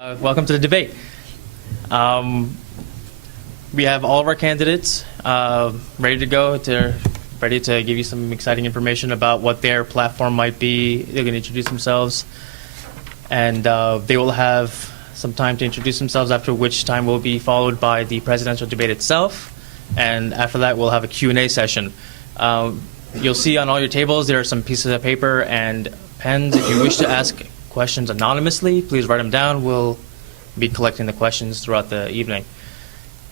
Welcome to the debate. We have all of our candidates ready to go. They're ready to give you some exciting information about what their platform might be. They're going to introduce themselves, and they will have some time to introduce themselves, after which time will be followed by the presidential debate itself, and after that we'll have a Q&A session. You'll see on all your tables there are some pieces of paper and pens. If you wish to ask questions anonymously, please write them down. We'll be collecting the questions throughout the evening.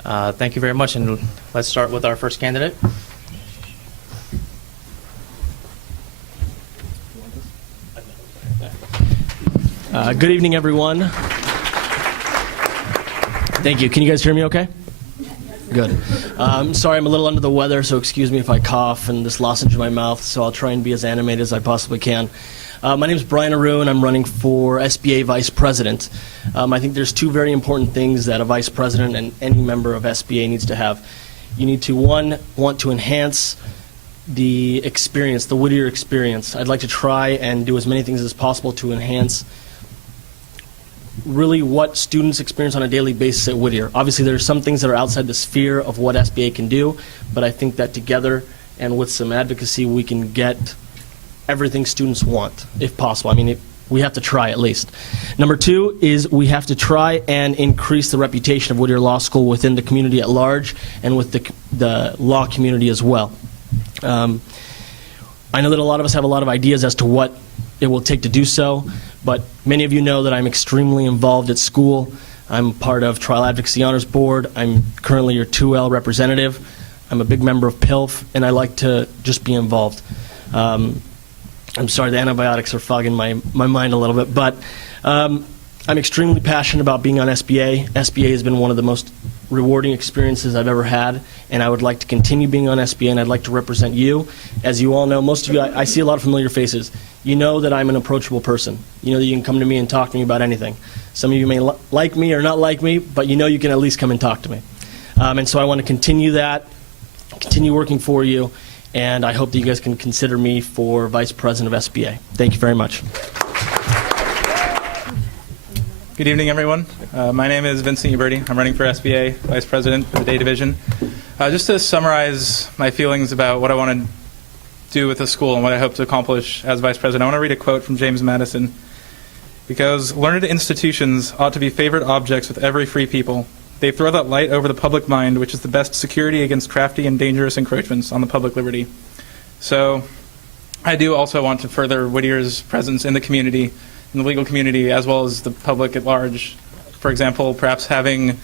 Thank you very much, and let's start with our first candidate. Good evening, everyone. Thank you. Can you guys hear me okay? Good. Sorry, I'm a little under the weather, so excuse me if I cough and this lozenge in my mouth, so I'll try and be as animated as I possibly can. My name is Brian Arun. I'm running for SBA Vice President. I think there's two very important things that a Vice President and any member of SBA needs to have. You need to, one, want to enhance the experience, the Whittier experience. I'd like to try and do as many things as possible to enhance really what students experience on a daily basis at Whittier. Obviously, there are some things that are outside the sphere of what SBA can do, but I think that together and with some advocacy, we can get everything students want, if possible. I mean, we have to try at least. Number two is we have to try and increase the reputation of Whittier Law School within the community at large and with the law community as well. I know that a lot of us have a lot of ideas as to what it will take to do so, but many of you know that I'm extremely involved at school. I'm part of Trial Advocacy Honors Board. I'm currently your 2L representative. I'm a big member of PILF, and I like to just be involved. I'm sorry, the antibiotics are fogging my mind a little bit, but I'm extremely passionate about being on SBA. SBA has been one of the most rewarding experiences I've ever had, and I would like to continue being on SBA, and I'd like to represent you. As you all know, most of you, I see a lot of familiar faces. You know that I'm an approachable person. You know that you can come to me and talk to me about anything. Some of you may like me or not like me, but you know you can at least come and talk to me. And so I want to continue that, continue working for you, and I hope that you guys can consider me for Vice President of SBA. Thank you very much. Good evening, everyone. My name is Vincent Uberti. I'm running for SBA Vice President for the Day Division. Just to summarize my feelings about what I want to do with the school and what I hope to accomplish as Vice President, I want to read a quote from James Madison. Because learned institutions ought to be favored objects with every free people. They throw that light over the public mind, which is the best security against crafty and dangerous encroachments on the public liberty. So I do also want to further Whittier's presence in the community, in the legal community, as well as the public at large. For example, perhaps having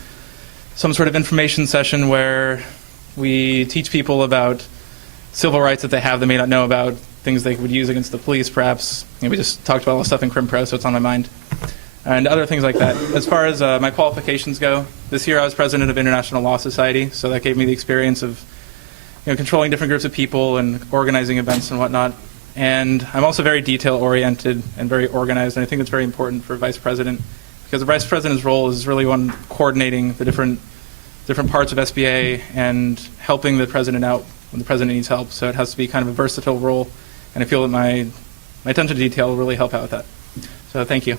some sort of information session where we teach people about civil rights that they have, they may not know about, things they would use against the police, perhaps. We just talked about all the stuff in Crim Pro, so it's on my mind. And other things like that. As far as my qualifications go, this year I was president of International Law Society, so that gave me the experience of controlling different groups of people and organizing events and whatnot. And I'm also very detail-oriented and very organized, and I think it's very important for Vice President, because the Vice President's role is really one coordinating the different parts of SBA and helping the President out when the President needs help. So it has to be kind of a versatile role, and I feel that my attention to detail will really help out with that. So thank you.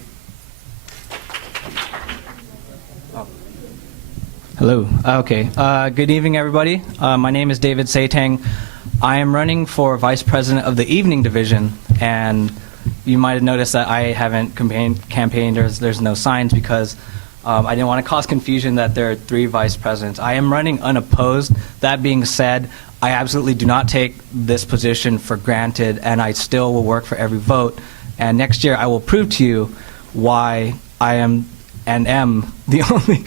Hello. Okay. Good evening, everybody. My name is David Saetang. I am running for Vice President of the Evening Division, and you might have noticed that I haven't campaigned. There's no signs because I didn't want to cause confusion that there are 3 Vice Presidents. I am running unopposed. That being said, I absolutely do not take this position for granted, and I still will work for every vote. And next year, I will prove to you why I am and am the only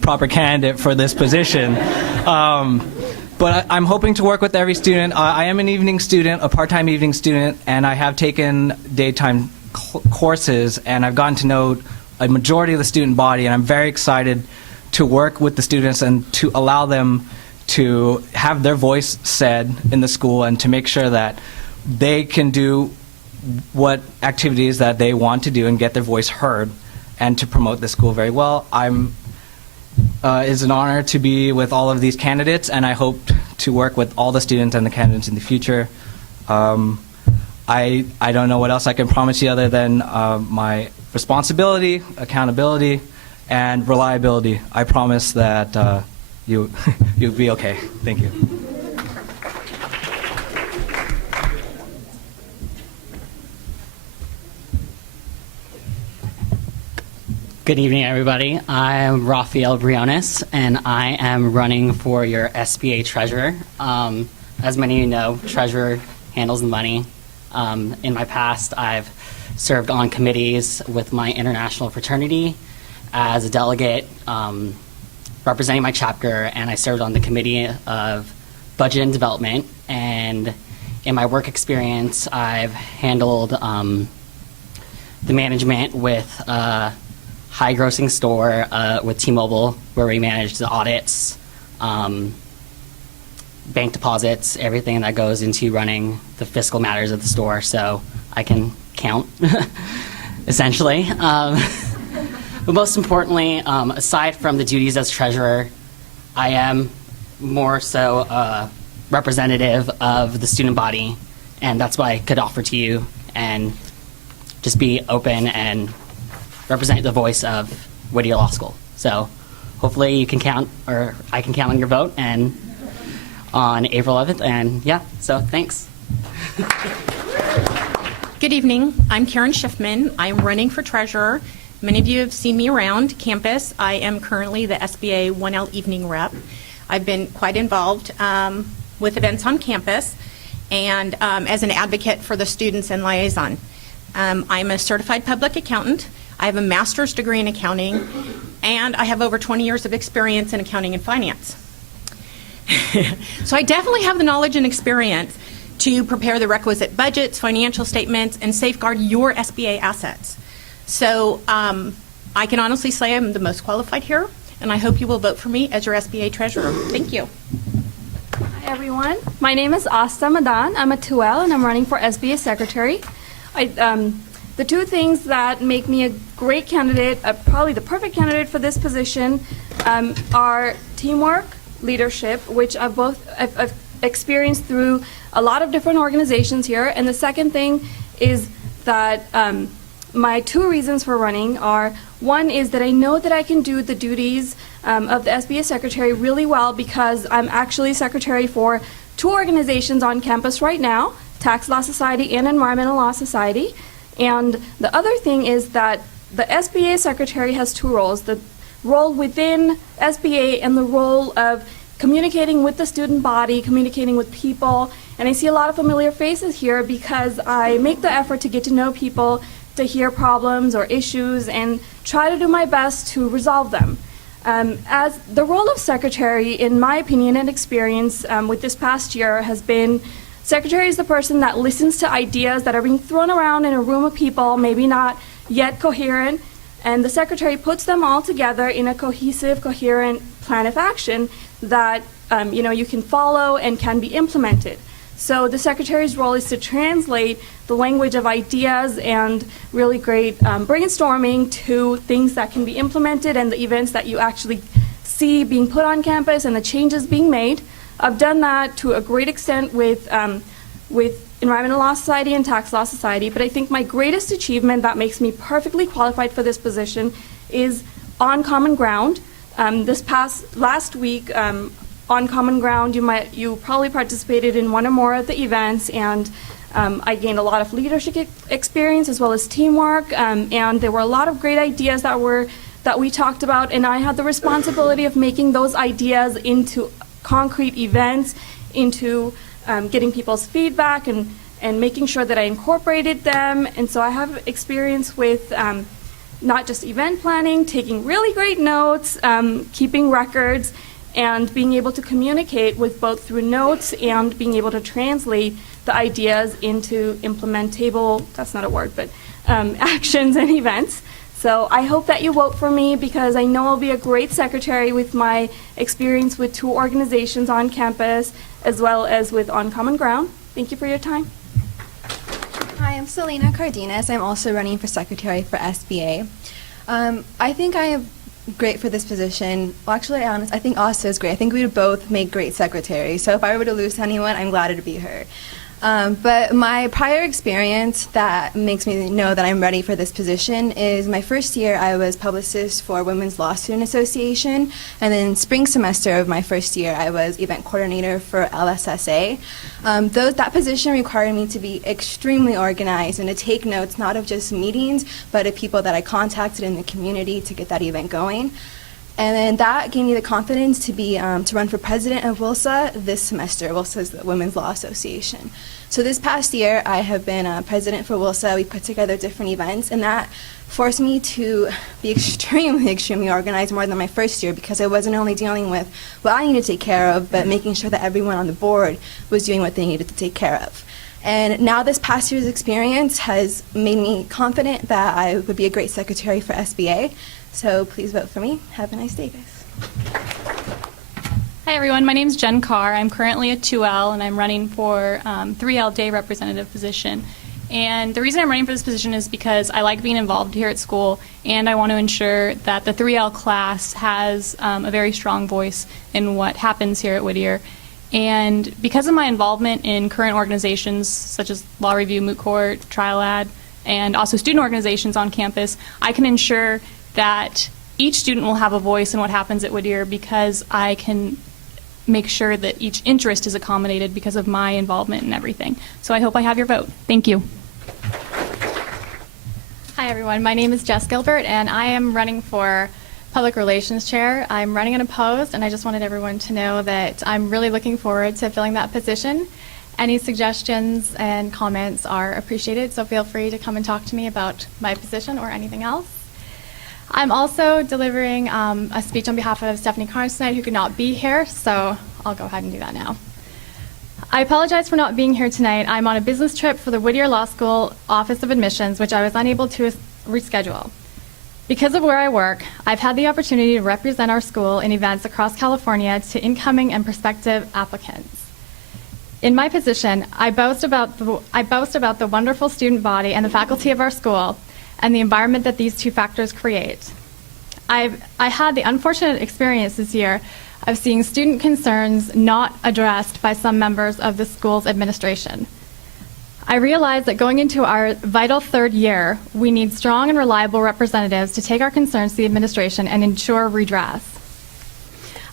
proper candidate for this position. But I'm hoping to work with every student. I am an evening student, a part-time evening student, and I have taken daytime courses, and I've gotten to know a majority of the student body, and I'm very excited to work with the students and to allow them to have their voice said in the school and to make sure that they can do what activities that they want to do and get their voice heard and to promote the school very well. It's an honor to be with all of these candidates, and I hope to work with all the students and the candidates in the future. I don't know what else I can promise you other than my responsibility, accountability, and reliability. I promise that you'll be okay. Thank you. Good evening, everybody. I'm Rafael Briones, and I am running for your SBA treasurer. As many of you know, treasurer handles the money. In my past, I've served on committees with my international fraternity as a delegate representing my chapter, and I served on the committee of budget and development. And in my work experience, I've handled the management with high grossing store with T-Mobile, where we manage the audits, bank deposits, everything that goes into running the fiscal matters of the store. So I can count, essentially. But most importantly, aside from the duties as treasurer, I am more so representative of the student body, and that's what I could offer to you, and just be open and represent the voice of Whittier Law School. So hopefully you can count, or I can count on your vote and on April 11th. And yeah, so thanks. Good evening. I'm Karen Shiffman. I'm running for treasurer. Many of you have seen me around campus. I am currently the SBA 1L evening rep. I've been quite involved with events on campus and as an advocate for the students and liaison. I'm a certified public accountant. I have a master's degree in accounting, and I have over 20 years of experience in accounting and finance. So I definitely have the knowledge and experience to prepare the requisite budgets, financial statements, and safeguard your SBA assets. So I can honestly say I'm the most qualified here, and I hope you will vote for me as your SBA treasurer. Thank you. Hi, everyone. My name is Aastha Madaan. I'm a 2L, and I'm running for SBA secretary. The two things that make me a great candidate, probably the perfect candidate for this position, are teamwork, leadership, which I've experienced through a lot of different organizations here. And the second thing is that my two reasons for running are, one is that I know that I can do the duties of the SBA secretary really well, because I'm actually secretary for two organizations on campus right now, Tax Law Society and Environmental Law Society. And the other thing is that the SBA secretary has two roles, the role within SBA and the role of communicating with the student body, communicating with people. And I see a lot of familiar faces here because I make the effort to get to know people, to hear problems or issues, and try to do my best to resolve them. As the role of secretary, in my opinion and experience with this past year, has been secretary is the person that listens to ideas that are being thrown around in a room of people, maybe not yet coherent, and the secretary puts them all together in a cohesive, coherent plan of action that you can follow and can be implemented. So the secretary's role is to translate the language of ideas and really great brainstorming to things that can be implemented and the events that you actually see being put on campus and the changes being made. I've done that to a great extent with Environmental Law Society and Tax Law Society, but I think my greatest achievement that makes me perfectly qualified for this position is on Common Ground. Last week, on Common Ground, you probably participated in one or more of the events, and I gained a lot of leadership experience as well as teamwork, and there were a lot of great ideas that we talked about, and I had the responsibility of making those ideas into concrete events, into getting people's feedback and making sure that I incorporated them. And so I have experience with not just event planning, taking really great notes, keeping records, and being able to communicate with both through notes and being able to translate the ideas into implementable, that's not a word, but actions and events. So I hope that you vote for me, because I know I'll be a great secretary with my experience with two organizations on campus as well as with On Common Ground. Thank you for your time. Hi, I'm Celena Cardenas. I'm also running for secretary for SBA. I think I am great for this position. Well, actually, I think Aastha is great. I think we would both make great secretaries. So if I were to lose anyone, I'm glad it'd be her. But my prior experience that makes me know that I'm ready for this position is my first year I was publicist for Women's Law Student Association, and then spring semester of my first year I was event coordinator for LSSA. That position required me to be extremely organized and to take notes not of just meetings, but of people that I contacted in the community to get that event going. And then that gave me the confidence to run for president of WILSA this semester. WILSA is the Women's Law Association. So this past year, I have been president for WILSA. We put together different events, and that forced me to be extremely, extremely organized more than my first year, because I wasn't only dealing with what I needed to take care of, but making sure that everyone on the board was doing what they needed to take care of. And now this past year's experience has made me confident that I would be a great secretary for SBA. So please vote for me. Have a nice day, guys. Hi, everyone. My name is Jen Carr. I'm currently a 2L, and I'm running for 3L day representative position. And the reason I'm running for this position is because I like being involved here at school, and I want to ensure that the 3L class has a very strong voice in what happens here at Whittier. And because of my involvement in current organizations such as Law Review, Moot Court, Trial Ad, and also student organizations on campus, I can ensure that each student will have a voice in what happens at Whittier, because I can make sure that each interest is accommodated because of my involvement in everything. So I hope I have your vote. Thank you. Hi, everyone. My name is Jess Gilbert, and I am running for Public Relations Chair. I'm running unopposed, and I just wanted everyone to know that I'm really looking forward to filling that position. Any suggestions and comments are appreciated, so feel free to come and talk to me about my position or anything else. I'm also delivering a speech on behalf of Stephanie Carr tonight, who could not be here, so I'll go ahead and do that now. I apologize for not being here tonight. I'm on a business trip for the Whittier Law School Office of Admissions, which I was unable to reschedule. Because of where I work, I've had the opportunity to represent our school in events across California to incoming and prospective applicants. In my position, I boast about the wonderful student body and the faculty of our school, and the environment that these two factors create. I had the unfortunate experience this year of seeing student concerns not addressed by some members of the school's administration. I realized that going into our vital third year, we need strong and reliable representatives to take our concerns to the administration and ensure redress.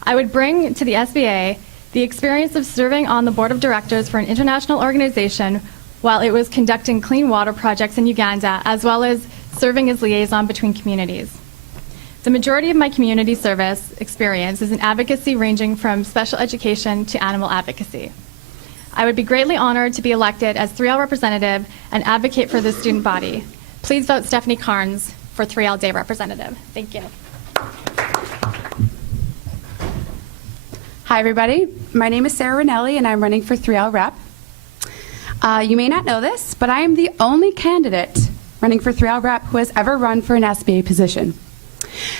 I would bring to the SBA the experience of serving on the board of directors for an international organization while it was conducting clean water projects in Uganda, as well as serving as liaison between communities. The majority of my community service experience is in advocacy ranging from special education to animal advocacy. I would be greatly honored to be elected as 3L representative and advocate for the student body. Please vote Stephanie Carnes for 3L day representative. Thank you. Hi, everybody. My name is Sarah Rinelli, and I'm running for 3L rep. You may not know this, but I am the only candidate running for 3L rep who has ever run for an SBA position.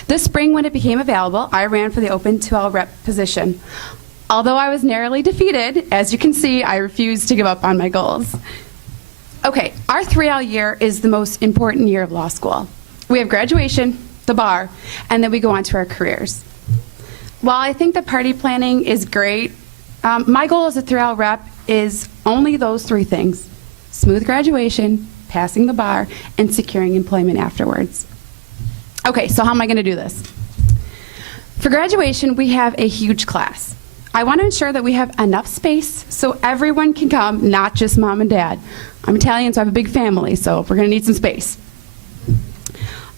This spring, when it became available, I ran for the open 2L rep position. Although I was narrowly defeated, as you can see, I refused to give up on my goals. Okay, our 3L year is the most important year of law school. We have graduation, the bar, and then we go on to our careers. While I think that party planning is great, my goal as a 3L rep is only those three things: smooth graduation, passing the bar, and securing employment afterwards. Okay, so how am I going to do this? For graduation, we have a huge class. I want to ensure that we have enough space so everyone can come, not just mom and dad. I'm Italian, so I have a big family, so we're going to need some space.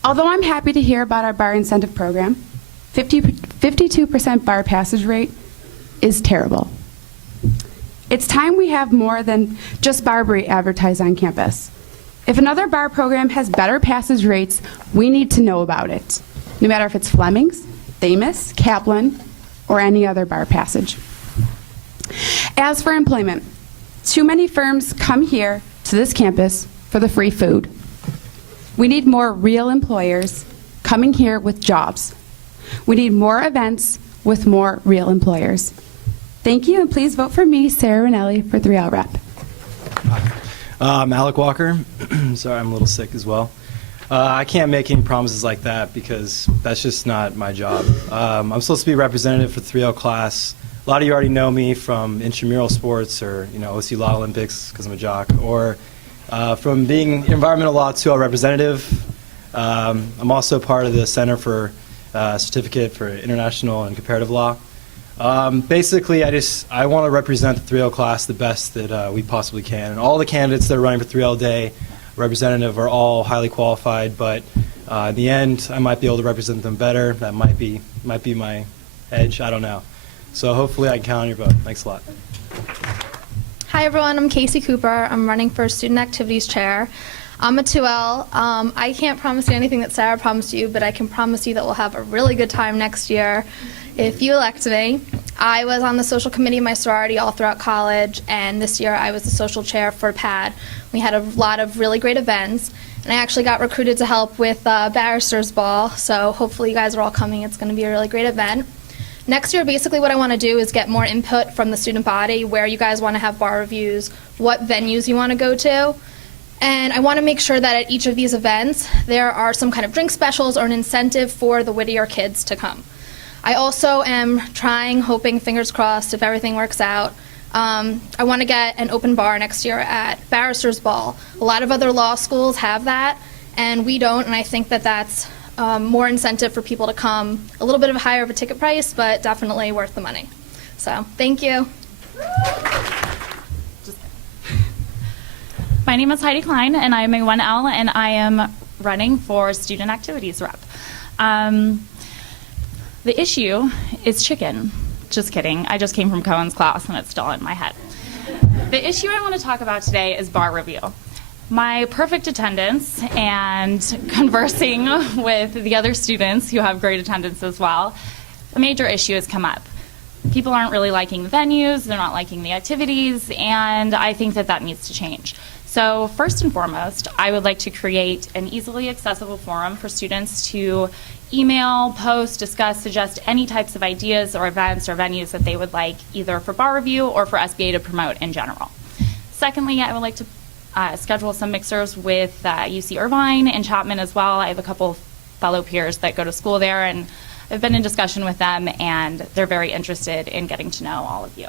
Although I'm happy to hear about our bar incentive program, 52% bar passage rate is terrible. It's time we have more than just Barbary advertised on campus. If another bar program has better passage rates, we need to know about it, no matter if it's Fleming's, Thames, Kaplan, or any other bar passage. As for employment, too many firms come here to this campus for the free food. We need more real employers coming here with jobs. We need more events with more real employers. Thank you, and please vote for me, Sarah Rinelli, for 3L rep. I'm Alec Walker. Sorry, I'm a little sick as well. I can't make any promises like that because that's just not my job. I'm supposed to be representative for 3L class. a lot of you already know me from intramural sports or, OC Law Olympics because I'm a jock, or from being environmental law 2L representative. I'm also part of the Center for Certificate for International and Comparative Law. Basically, I want to represent the 3L class the best that we possibly can. And all the candidates that are running for 3L Day representative are all highly qualified, but in the end, I might be able to represent them better. That might be my edge. I don't know. So hopefully I can count on your vote. Thanks a lot. Hi everyone, I'm Casey Cooper. I'm running for Student Activities Chair. I'm a 2L. I can't promise you anything that Sarah promised you, but I can promise you that we'll have a really good time next year if you elect me. I was on the social committee of my sorority all throughout college, and this year I was the social chair for PAD. We had a lot of really great events, and I actually got recruited to help with Barrister's Ball, so hopefully you guys are all coming. It's going to be a really great event. Next year, basically what I want to do is get more input from the student body, where you guys want to have bar reviews, what venues you want to go to. And I want to make sure that at each of these events, there are some kind of drink specials or an incentive for the Whittier kids to come. I also am trying, hoping, fingers crossed, if everything works out, I want to get an open bar next year at Barrister's Ball. A lot of other law schools have that, and we don't, and I think that that's more incentive for people to come. A little bit of a higher of a ticket price, but definitely worth the money. So, thank you. My name is Heidi Klein, and I am a 1L, and I am running for Student Activities Rep. The issue is chicken. Just kidding. I just came from Cohen's class, and it's still in my head. The issue I want to talk about today is bar review. My perfect attendance and conversing with the other students who have great attendance as well, a major issue has come up. People aren't really liking the venues, they're not liking the activities, and I think that that needs to change. So first and foremost, I would like to create an easily accessible forum for students to email, post, discuss, suggest any types of ideas or events or venues that they would like, either for bar review or for SBA to promote in general. Secondly, I would like to schedule some mixers with UC Irvine and Chapman as well. I have a couple fellow peers that go to school there, and I've been in discussion with them, and they're very interested in getting to know all of you.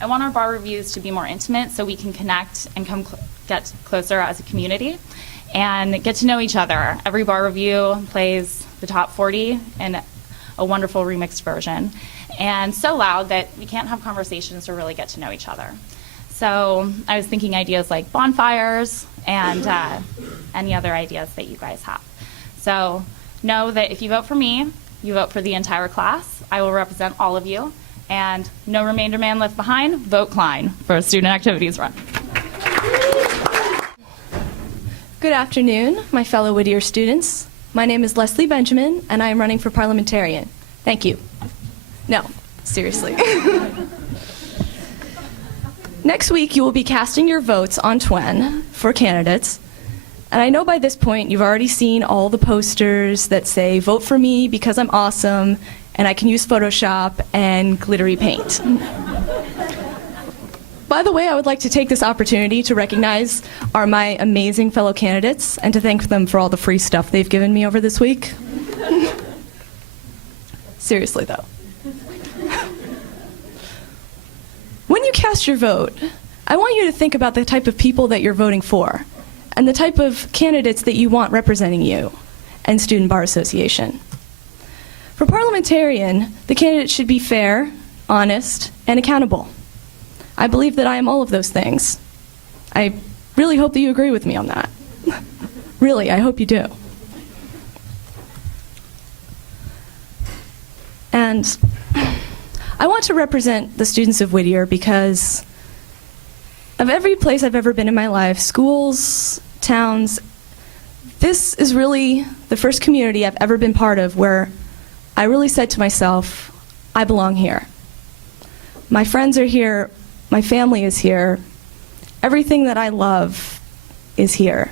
I want our bar reviews to be more intimate so we can connect and get closer as a community and get to know each other. Every bar review plays the top 40 in a wonderful remixed version, and so loud that we can't have conversations or really get to know each other. So I was thinking ideas like bonfires and any other ideas that you guys have. So know that if you vote for me, you vote for the entire class. I will represent all of you. And no remainder man left behind, vote Klein for Student Activities Rep. Good afternoon, my fellow Whittier students. My name is Leslie Benjamin, and I am running for Parliamentarian. Thank you. No, seriously. Next week, you will be casting your votes on Twen for candidates. And I know by this point you've already seen all the posters that say, vote for me because I'm awesome, and I can use Photoshop and glittery paint. By the way, I would like to take this opportunity to recognize my amazing fellow candidates and to thank them for all the free stuff they've given me over this week. Seriously, though. When you cast your vote, I want you to think about the type of people that you're voting for and the type of candidates that you want representing you and Student Bar Association. For Parliamentarian, the candidate should be fair, honest, and accountable. I believe that I am all of those things. I really hope that you agree with me on that. Really, I hope you do. And I want to represent the students of Whittier because of every place I've ever been in my life, schools, towns, this is really the first community I've ever been part of where I really said to myself, I belong here. My friends are here, my family is here, everything that I love is here.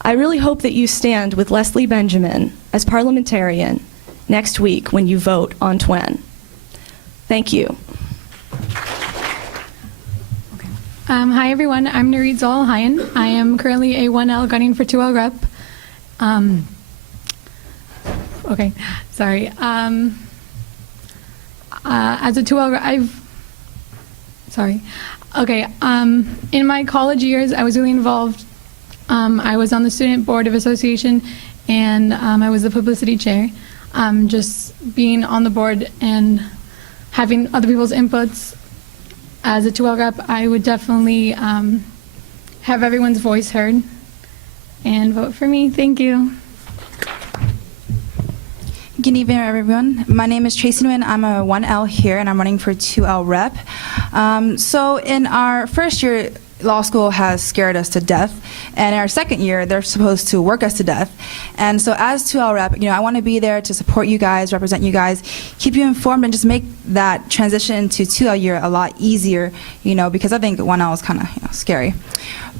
I really hope that you stand with Leslie Benjamin as Parliamentarian next week when you vote on Twen. Thank you. Hi everyone, I'm Nareed Zolhayan. I am currently a 1L gunning for 2L rep. As a 2L, in my college years, I was really involved. I was on the Student Board of Association, and I was the publicity chair. Just being on the board and having other people's inputs as a 2L rep, I would definitely have everyone's voice heard and vote for me. Thank you. Good evening, everyone. My name is Tracy Nguyen. I'm a 1L here, and I'm running for 2L rep. So in our first year, law school has scared us to death, and in our second year, they're supposed to work us to death. And so as 2L rep, I want to be there to support you guys, represent you guys, keep you informed, and just make that transition to 2L year a lot easier, because I think 1L is kind of scary.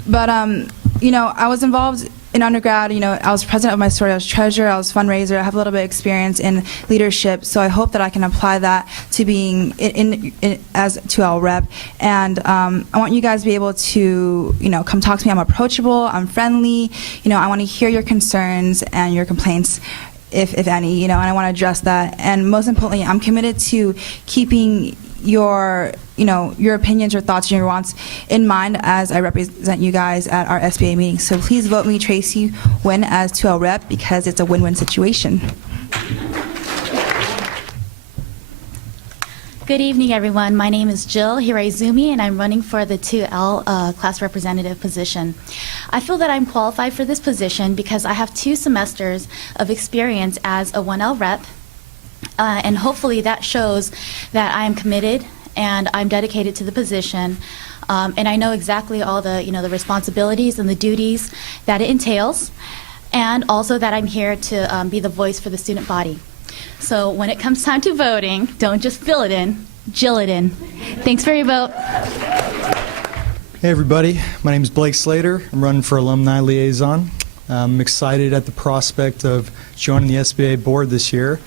But, I was involved in undergrad. I was president of my sorority, I was treasurer, I was fundraiser, I have a little bit of experience in leadership, so I hope that I can apply that to being in as 2L rep. And I want you guys to be able to, come talk to me. I'm approachable, I'm friendly, I want to hear your concerns and your complaints, if any, and I want to address that. And most importantly, I'm committed to keeping your opinions, your thoughts, and your wants in mind as I represent you guys at our SBA meetings. So please vote me, Tracy Nguyen, as 2L rep, because it's a win-win situation. Good evening, everyone. My name is Jill Hiraizumi, and I'm running for the 2L class representative position. I feel that I'm qualified for this position because I have 2 semesters of experience as a 1L rep, and hopefully that shows that I am committed and I'm dedicated to the position, and I know exactly all the the responsibilities and the duties that it entails, and also that I'm here to be the voice for the student body. So when it comes time to voting, don't just fill it in, Jill it in. Thanks for your vote. Hey everybody, my name is Blake Slater. I'm running for Alumni Liaison. I'm excited at the prospect of joining the SBA board this year.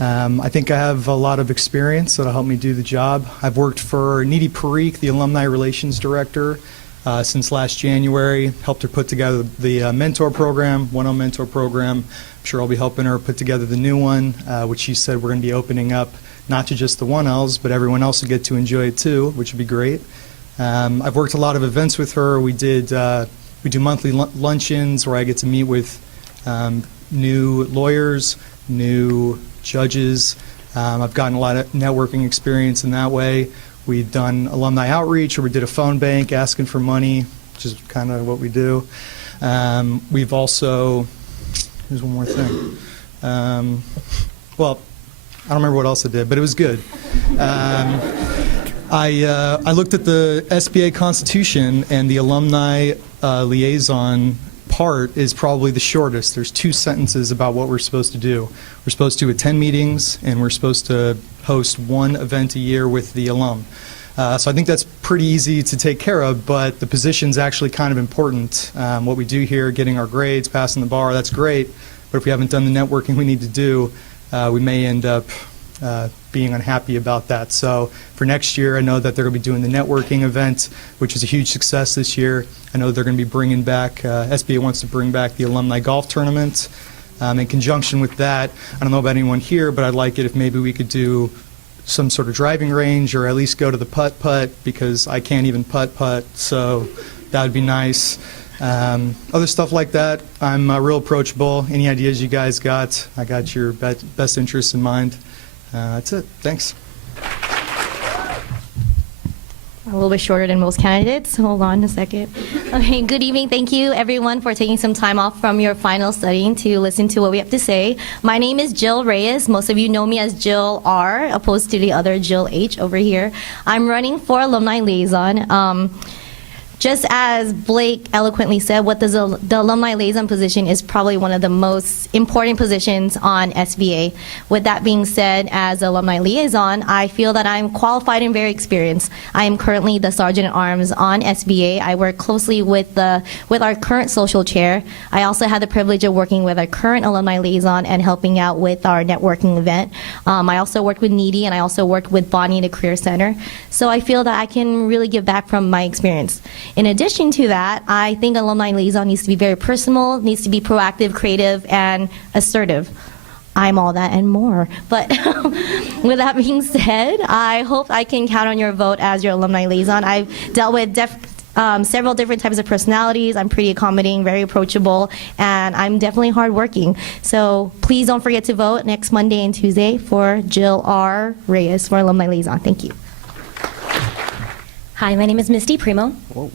I think I have a lot of experience that'll help me do the job. I've worked for Needy Parikh, the Alumni Relations Director, since last January, helped her put together the mentor program, 1L mentor program. I'm sure I'll be helping her put together the new one, which she said we're going to be opening up not to just the 1Ls, but everyone else will get to enjoy it too, which would be great. I've worked a lot of events with her. We do monthly luncheons where I get to meet with new lawyers, new judges. I've gotten a lot of networking experience in that way. We've done alumni outreach, or we did a phone bank asking for money, which is kind of what we do. We've also, here's one more thing. Well, I don't remember what else I did, but it was good. I looked at the SBA Constitution, and the alumni liaison part is probably the shortest. There's 2 sentences about what we're supposed to do. We're supposed to attend meetings, and we're supposed to host 1 event a year with the alum. So I think that's pretty easy to take care of, but the position's actually kind of important. What we do here, getting our grades, passing the bar, that's great, but if we haven't done the networking we need to do, we may end up being unhappy about that. So for next year, I know that they're going to be doing the networking event, which is a huge success this year. I know they're going to be bringing back, SBA wants to bring back the alumni golf tournament. In conjunction with that, I don't know about anyone here, but I'd like it if maybe we could do some sort of driving range, or at least go to the putt-putt, because I can't even putt-putt, so that would be nice. Other stuff like that, I'm real approachable. Any ideas you guys got, I got your best interests in mind. That's it. Thanks. A little bit shorter than most candidates. Hold on a second. Okay, good evening. Thank you, everyone, for taking some time off from your final studying to listen to what we have to say. My name is Jill Reyes. Most of you know me as Jill R, opposed to the other Jill H over here. I'm running for Alumni Liaison. Just as Blake eloquently said, the Alumni Liaison position is probably one of the most important positions on SBA. With that being said, as Alumni Liaison, I feel that I'm qualified and very experienced. I am currently the Sergeant at Arms on SBA. I work closely with our current social chair. I also had the privilege of working with our current Alumni Liaison and helping out with our networking event. I also worked with Needy, and I also worked with Bonnie in the Career Center. So I feel that I can really give back from my experience. In addition to that, I think Alumni Liaison needs to be very personal, needs to be proactive, creative, and assertive. I'm all that and more. But with that being said, I hope I can count on your vote as your alumni liaison. I've dealt with several different types of personalities. I'm pretty accommodating, very approachable, and I'm definitely hardworking. So please don't forget to vote next Monday and Tuesday for Jill R. Reyes for alumni liaison. Thank you. Hi, my name is Misty, Premo. Whoa.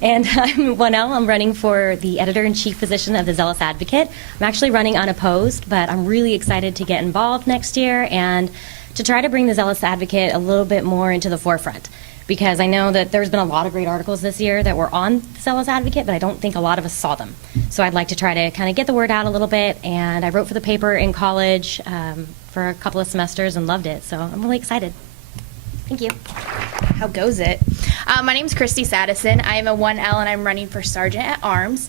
And I'm 1L. I'm running for the editor-in-chief position of the Zealous Advocate. I'm actually running unopposed, but I'm really excited to get involved next year and to try to bring the Zealous Advocate a little bit more into the forefront. Because I know that there's been a lot of great articles this year that were on the Zealous Advocate, but I don't think a lot of us saw them. So I'd like to try to kind of get the word out a little bit, and I wrote for the paper in college for a couple of semesters and loved it. So I'm really excited. Thank you. How goes it? My name's Christy Sadison. I am a 1L and I'm running for Sergeant at Arms.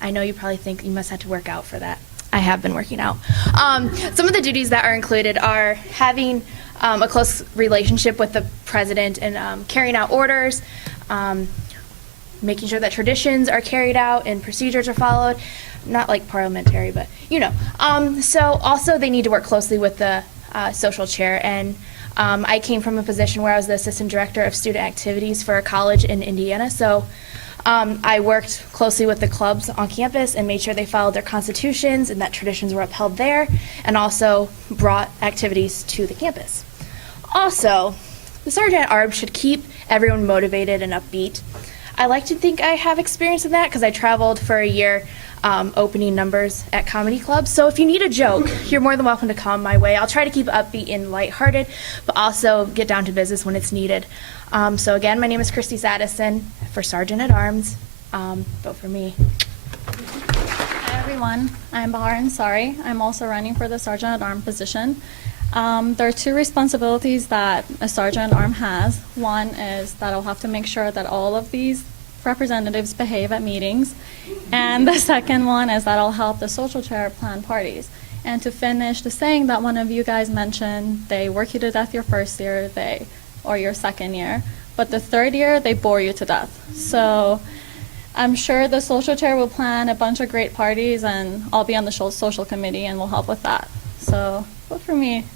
I know you probably think you must have to work out for that. I have been working out. Some of the duties that are included are having a close relationship with the president and carrying out orders, making sure that traditions are carried out and procedures are followed. Not like parliamentary, but you know. So also they need to work closely with the social chair, and I came from a position where I was the assistant director of student activities for a college in Indiana. So I worked closely with the clubs on campus and made sure they followed their constitutions and that traditions were upheld there, and also brought activities to the campus. Also, the Sergeant at Arms should keep everyone motivated and upbeat. I like to think I have experience in that because I traveled for a year opening numbers at comedy clubs. So if you need a joke, you're more than welcome to come my way. I'll try to keep upbeat and lighthearted, but also get down to business when it's needed. So again, my name is Christy Sadison for Sergeant at Arms. Vote for me. Hi everyone, I'm Bahar Ansari. I'm also running for the Sergeant at Arms position. There are two responsibilities that a Sergeant at Arms has. One is that I'll have to make sure that all of these representatives behave at meetings, and the second one is that I'll help the social chair plan parties. And to finish, the saying that one of you guys mentioned, they work you to death your first year, or your second year, but the third year they bore you to death. So I'm sure the social chair will plan a bunch of great parties, and I'll be on the social committee and we'll help with that. So vote for me.